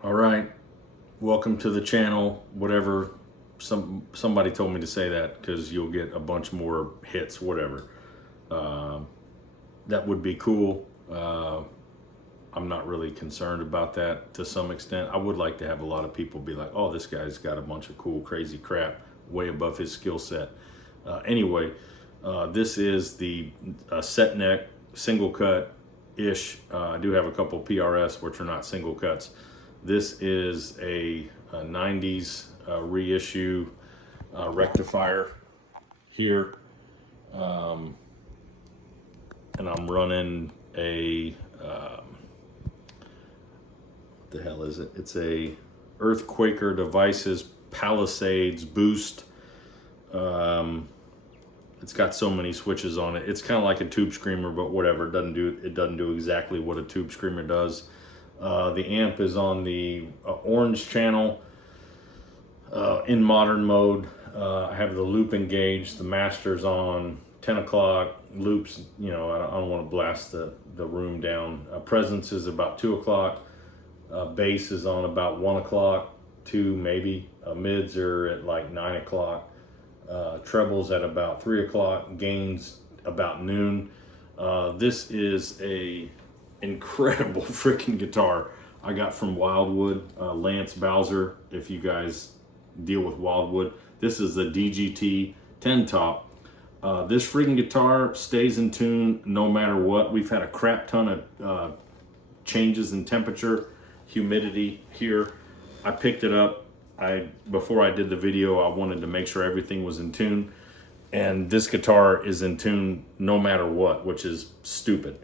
All right, welcome to the channel. Whatever, somebody told me to say that because you'll get a bunch more hits. Whatever, that would be cool. I'm not really concerned about that to some extent. I would like to have a lot of people be like, "Oh, this guy's got a bunch of cool, crazy crap way above his skill set." Anyway, this is the set neck single cut ish. I do have a couple PRS which are not single cuts. This is a 90's reissue rectifier here, and I'm running a what the hell is it? It's a Earthquaker Devices Palisades Boost. It's got so many switches on it. It's kind of like a tube screamer, but whatever. It doesn't do exactly what a tube screamer does. The amp is on the orange channel in modern mode. I have the loop engaged. The master's on 10 o'clock. Loops, you know, I don't want to blast the room down. Presence is about 2 o'clock. Bass is on about 1 o'clock, 2 maybe. Mids are at like 9 o'clock. Trebles at about 3 o'clock. Gains about noon. This is a incredible freaking guitar I got from Wildwood, Lance Bowser, if you guys deal with Wildwood. This is the DGT 10 top. This freaking guitar stays in tune no matter what. We've had a crap ton of changes in temperature, humidity here. I picked it up. Before I did the video, I wanted to make sure everything was in tune, and this guitar is in tune no matter what, which is stupid.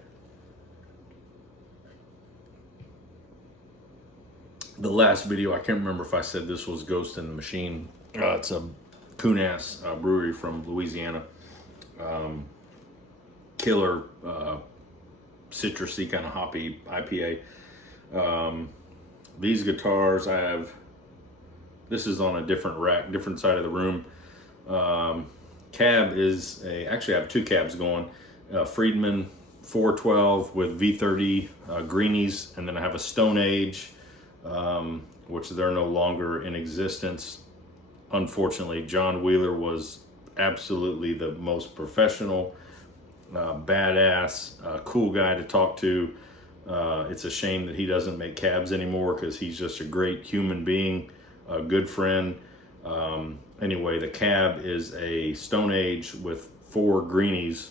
The last video, I can't remember if I said this was Ghost in the Machine. It's a coon-ass brewery from Louisiana. Killer, citrusy, kind of hoppy IPA. These guitars, this is on a different rack, different side of the room. Cab is actually I have 2 cabs going. Friedman 412 with V30 greenies, and then I have a Stone Age, which they're no longer in existence. Unfortunately, John Wheeler was absolutely the most professional, badass, cool guy to talk to. It's a shame that he doesn't make cabs anymore because he's just a great human being, a good friend. Anyway, the cab is a Stone Age with 4 greenies.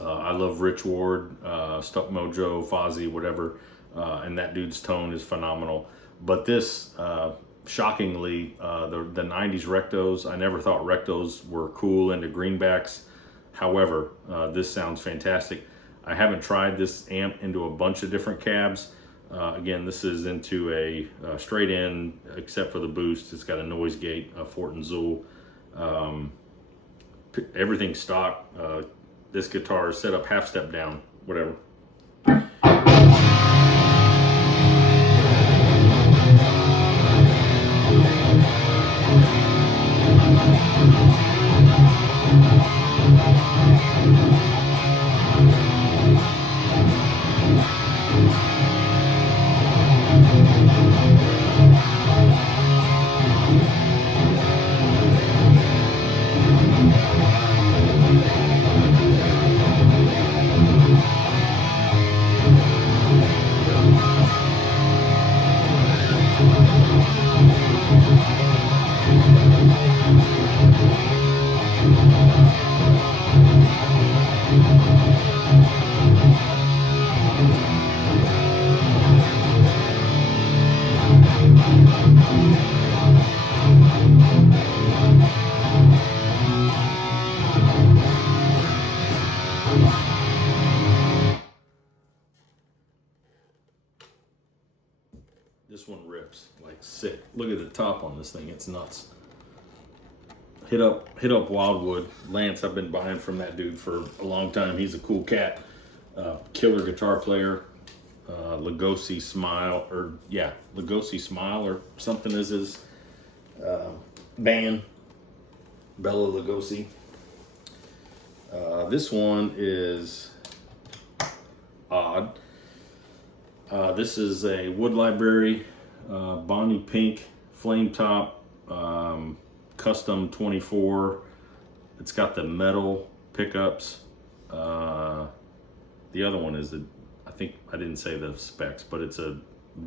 I love Rich Ward, Stuck Mojo, Fozzy, whatever. And that dude's tone is phenomenal. But this, shockingly, the 90's Rectos, I never thought Rectos were cool into greenbacks. However, this sounds fantastic. I haven't tried this amp into a bunch of different cabs. Again, this is into a straight in, except for the boost. It's got a noise gate, a Fort and Zool. Everything stock. This guitar is set up half step down, whatever. This one rips like sick. Look at the top on this thing, it's nuts. Hit up Wildwood. Lance, I've been buying from that dude for a long time. He's a cool cat. Killer guitar player. Lugosi Smile, Lugosi Smile or something is his band. Bela Lugosi. This one is odd. This is a Wood Library Bonnie Pink flame top, custom 24. It's got the metal pickups. The other one is I think I didn't say the specs, but it's a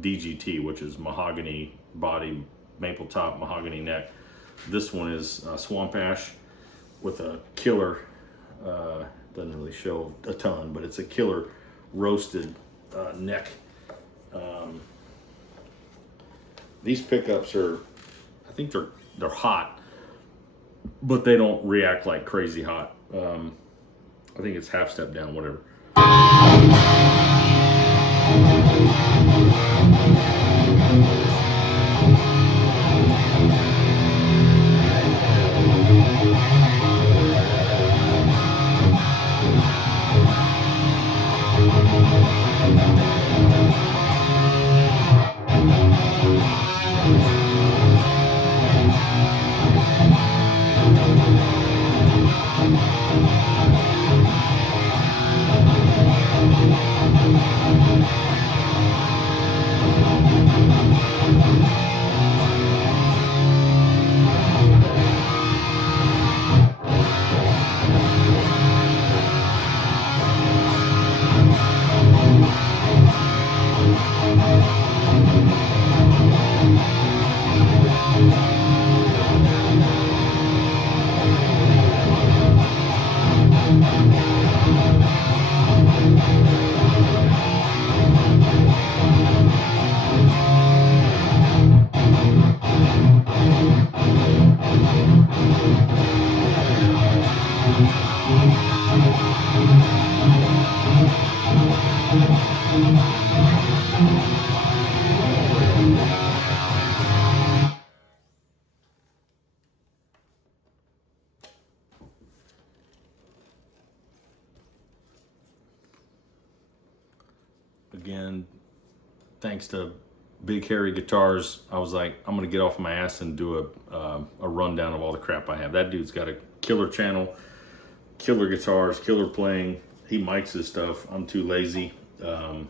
DGT, which is mahogany body, maple top, mahogany neck. This one is swamp ash with a killer, doesn't really show a ton, but it's a killer roasted neck. These pickups are, I think they're hot, but they don't react like crazy hot. I think it's half step down, whatever. Again, thanks to Big Hairy Guitars, I was like, I'm gonna get off my ass and do a rundown of all the crap I have. That dude's got a killer channel, killer guitars, killer playing. He mics his stuff. I'm too lazy. I'm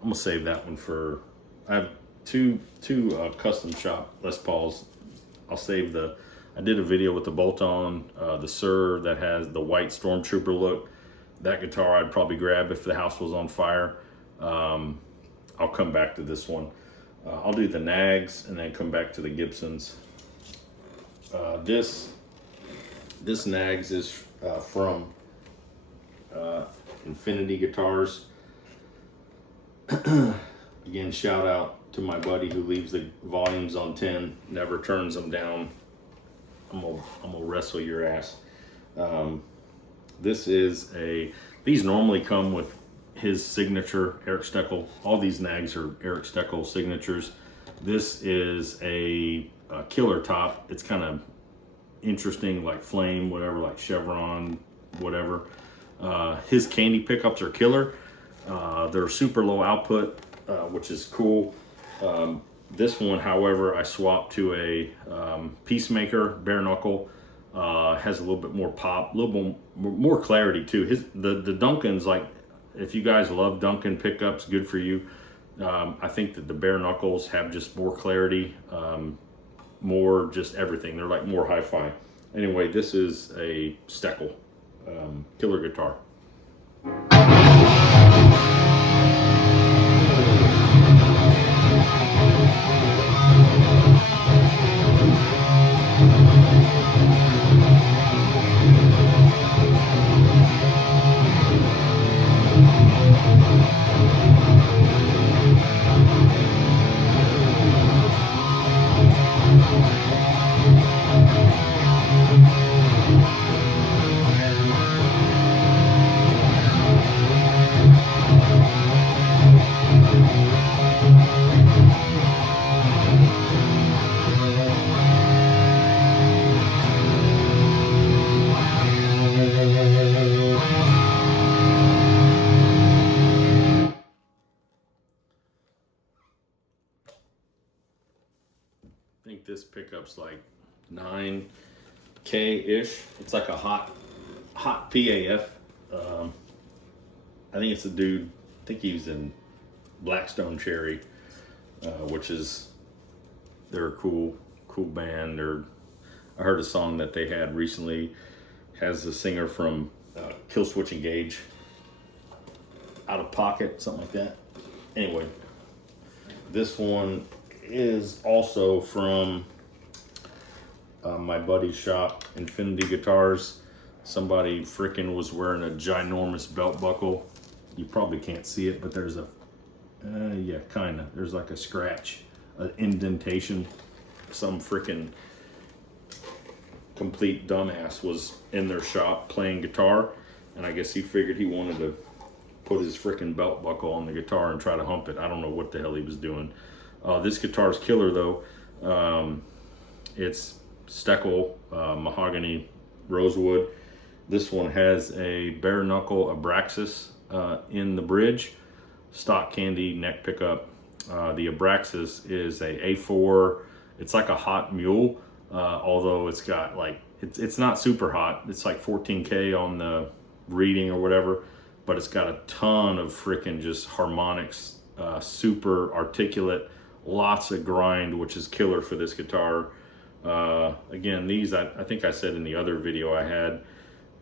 gonna save that one for. I have two custom shop Les Pauls. I'll save I did a video with the bolt-on, the Sir that has the white Stormtrooper look. That guitar I'd probably grab if the house was on fire. I'll come back to this one. I'll do the Nags and then come back to the Gibsons. This Nags is from Infinity Guitars. Again, shout out to my buddy who leaves the volumes on 10, never turns them down. I'm gonna wrestle your ass. These normally come with his signature, Eric Steckel. All these Nags are Eric Steckel signatures. This is a killer top. It's kind of interesting, like flame, whatever, like chevron, whatever. His candy pickups are killer. They're super low output, which is cool. This one, however, I swapped to a Peacemaker bare knuckle. Has a little bit more pop, a little more clarity too. The Duncan's, like, if you guys love Duncan pickups, good for you. I think that the bare knuckles have just more clarity, more just everything. They're like more hi-fi. Anyway, this is a Steckel killer guitar. I think this pickup's like 9K-ish. It's like a hot PAF. I think it's a dude, I think he was in Blackstone Cherry. which is, they're a cool band. I heard a song that they had recently, has the singer from Killswitch Engage, Out of Pocket, something like that. Anyway, this one is also from my buddy's shop, Infinity Guitars. Somebody freaking was wearing a ginormous belt buckle. You probably can't see it, but there's a, yeah, kinda. There's like a scratch, an indentation. Some freaking complete dumbass was in their shop playing guitar, and I guess he figured he wanted to put his freaking belt buckle on the guitar and try to hump it. I don't know what the hell he was doing. This guitar's killer though. It's Steckel mahogany rosewood. This one has a bare knuckle Abraxas in the bridge, stock candy neck pickup. The Abraxas is a A4. It's like a hot mule, although it's got like, it's not super hot. It's like 14K on the reading or whatever, but it's got a ton of freaking just harmonics, super articulate, lots of grind, which is killer for this guitar. Again, these, I think I said in the other video I had,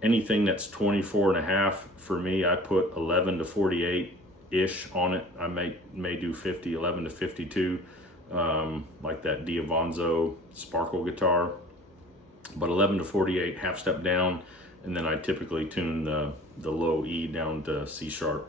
anything that's 24.5, for me, I put 11 to 48 ish on it. I may do 50, 11 to 52, like that Diavanzo Sparkle guitar, but 11 to 48, half step down, and then I typically tune the low E down to C sharp.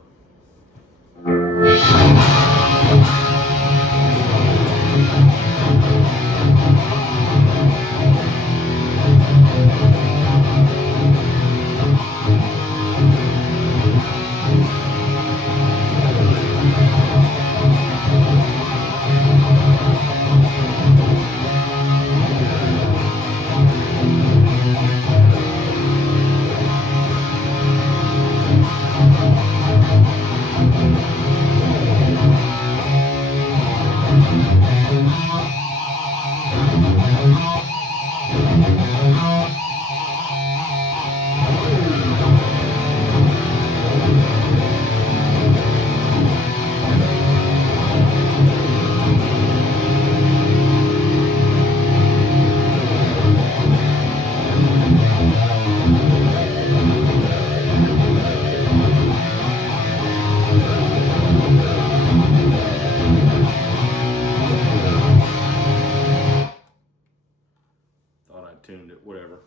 Tuned it, whatever.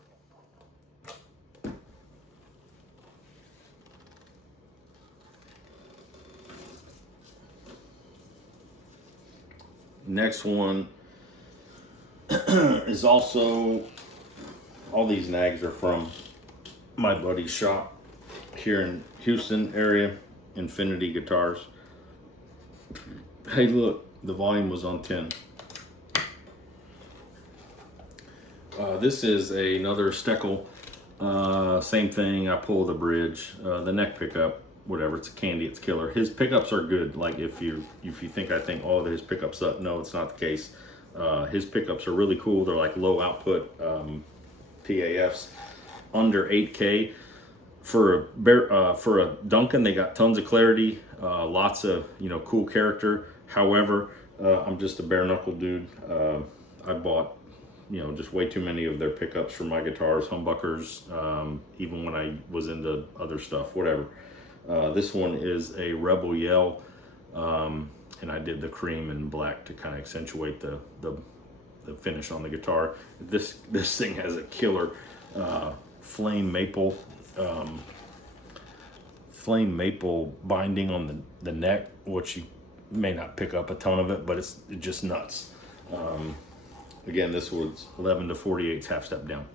Next one is also, all these Nags are from my buddy's shop here in Houston area, Infinity Guitars. Hey look, the volume was on 10. This is another Steckel, same thing. I pull the bridge, the neck pickup, whatever. It's a candy, it's killer. His pickups are good. Like if you think I think all of his pickups up, no, it's not the case. His pickups are really cool. They're like low output PAFs, under 8K. For a Duncan, they got tons of clarity, lots of cool character. However, I'm just a bare knuckle dude. I bought just way too many of their pickups for my guitars, humbuckers, even when I was into other stuff, whatever. This one is a Rebel Yell, and I did the cream and black to kind of accentuate the finish on the guitar. This thing has a killer flame maple binding on the neck, which you may not pick up a ton of it, but it's just nuts. Again, this was 11 to 48 half step down.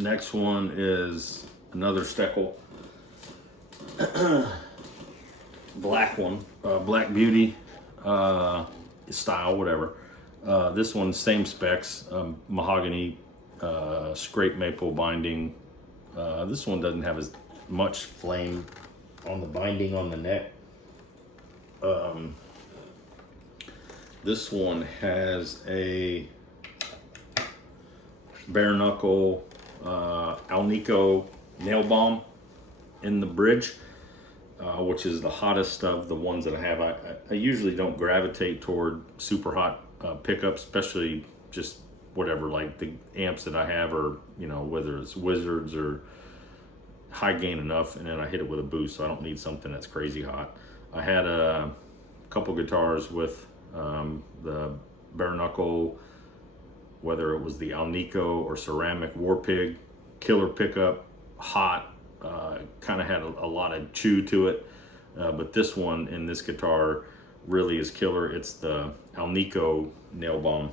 Next one is another Steckel. Black one, Black Beauty style, whatever. This one, same specs, mahogany, scrape maple binding. This one doesn't have as much flame on the binding on the neck. This one has a bare knuckle Alnico nail bomb in the bridge, which is the hottest of the ones that I have. I usually don't gravitate toward super hot pickups, especially just whatever, like the amps that I have, or you know, whether it's Wizards or high gain enough, and then I hit it with a boost, so I don't need something that's crazy hot. I had a couple guitars with the bare knuckle, whether it was the Alnico or ceramic War Pig, killer pickup, hot, kind of had a lot of chew to it, but this one in this guitar really is killer. It's the Alnico nail bomb.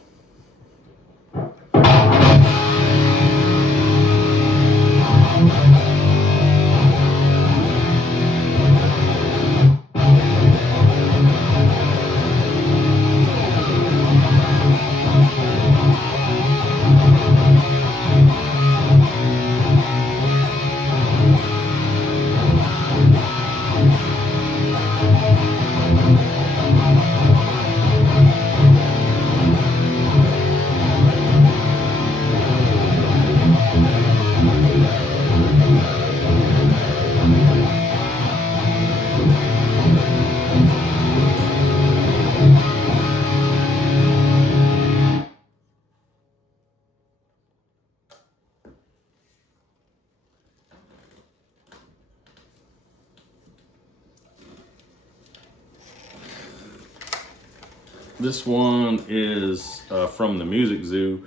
This one is from the Music Zoo,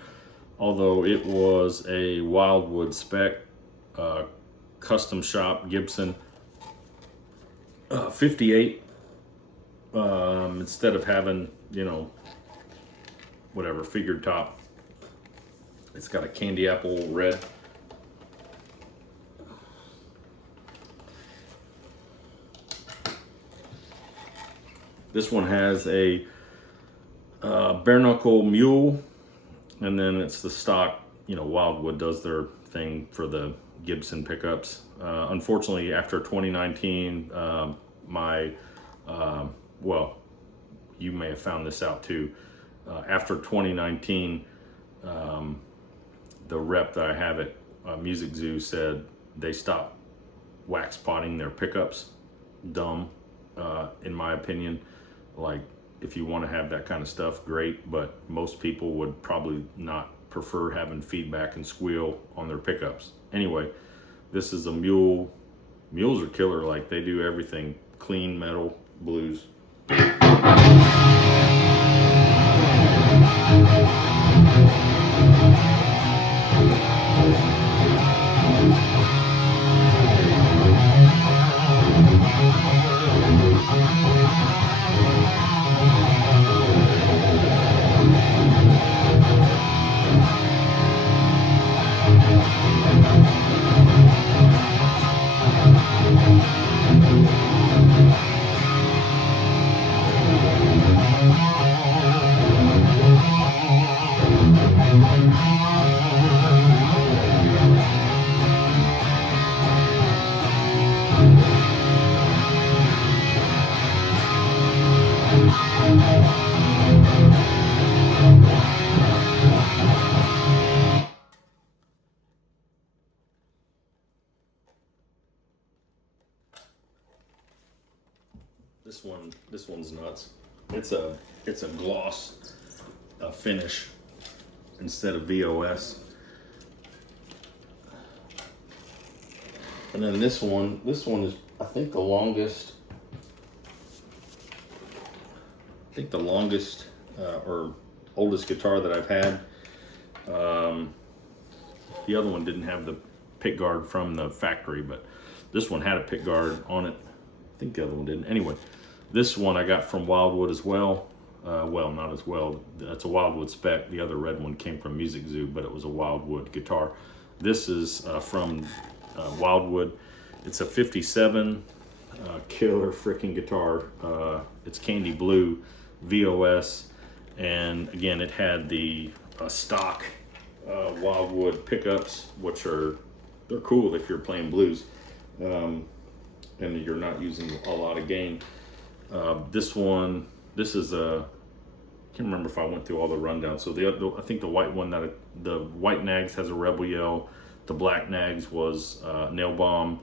although it was a Wildwood spec, custom shop Gibson, 58. Instead of having, you know, whatever, figured top, it's got a candy apple red. This one has a bare knuckle mule, and then it's the stock, you know, Wildwood does their thing for the Gibson pickups. Unfortunately, after 2019, well, you may have found this out too. After 2019, the rep that I have at Music Zoo said they stopped wax potting their pickups. Dumb, in my opinion. Like, if you want to have that kind of stuff, great, but most people would probably not prefer having feedback and squeal on their pickups. Anyway, this is a mule. Mules are killer, like they do everything. Clean metal blues. This one's nuts. It's a gloss finish instead of VOS. And then this one is, I think the longest or oldest guitar that I've had. The other one didn't have the pick guard from the factory, but this one had a pick guard on it. I think the other one didn't. Anyway, this one I got from Wildwood as well. Well, not as well. That's a Wildwood spec. The other red one came from Music Zoo, but it was a Wildwood guitar. This is from Wildwood. It's a 57 killer freaking guitar. It's candy blue VOS, and again it had the stock Wildwood pickups, which they're cool if you're playing blues and you're not using a lot of gain. This is a, I can't remember if I went through all the rundowns. So I think the white one, the white Nags has a Rebel Yell. The black Nags was Nail Bomb.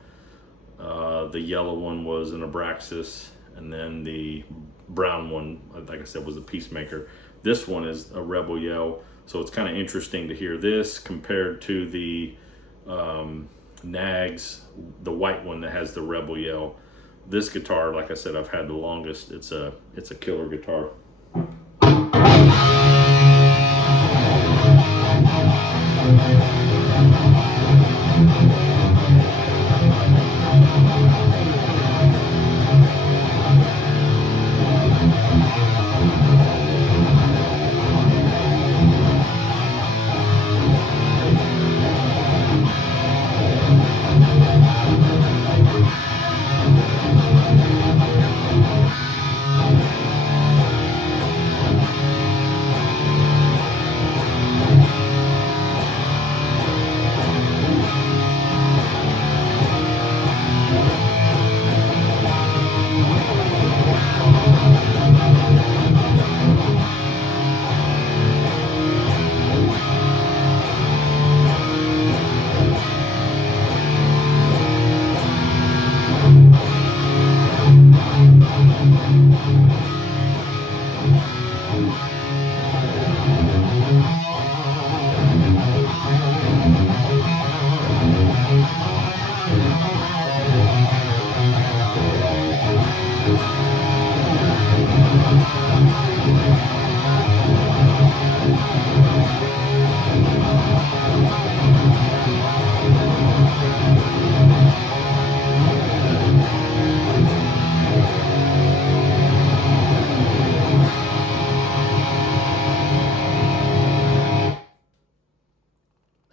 The yellow one was an Abraxas, and then the brown one, like I said, was a Peacemaker. This one is a Rebel Yell, so it's kind of interesting to hear this compared to the Nags, the white one that has the Rebel Yell. This guitar, like I said, I've had the longest. It's a killer guitar.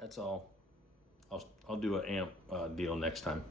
That's all. I'll do an amp deal next time.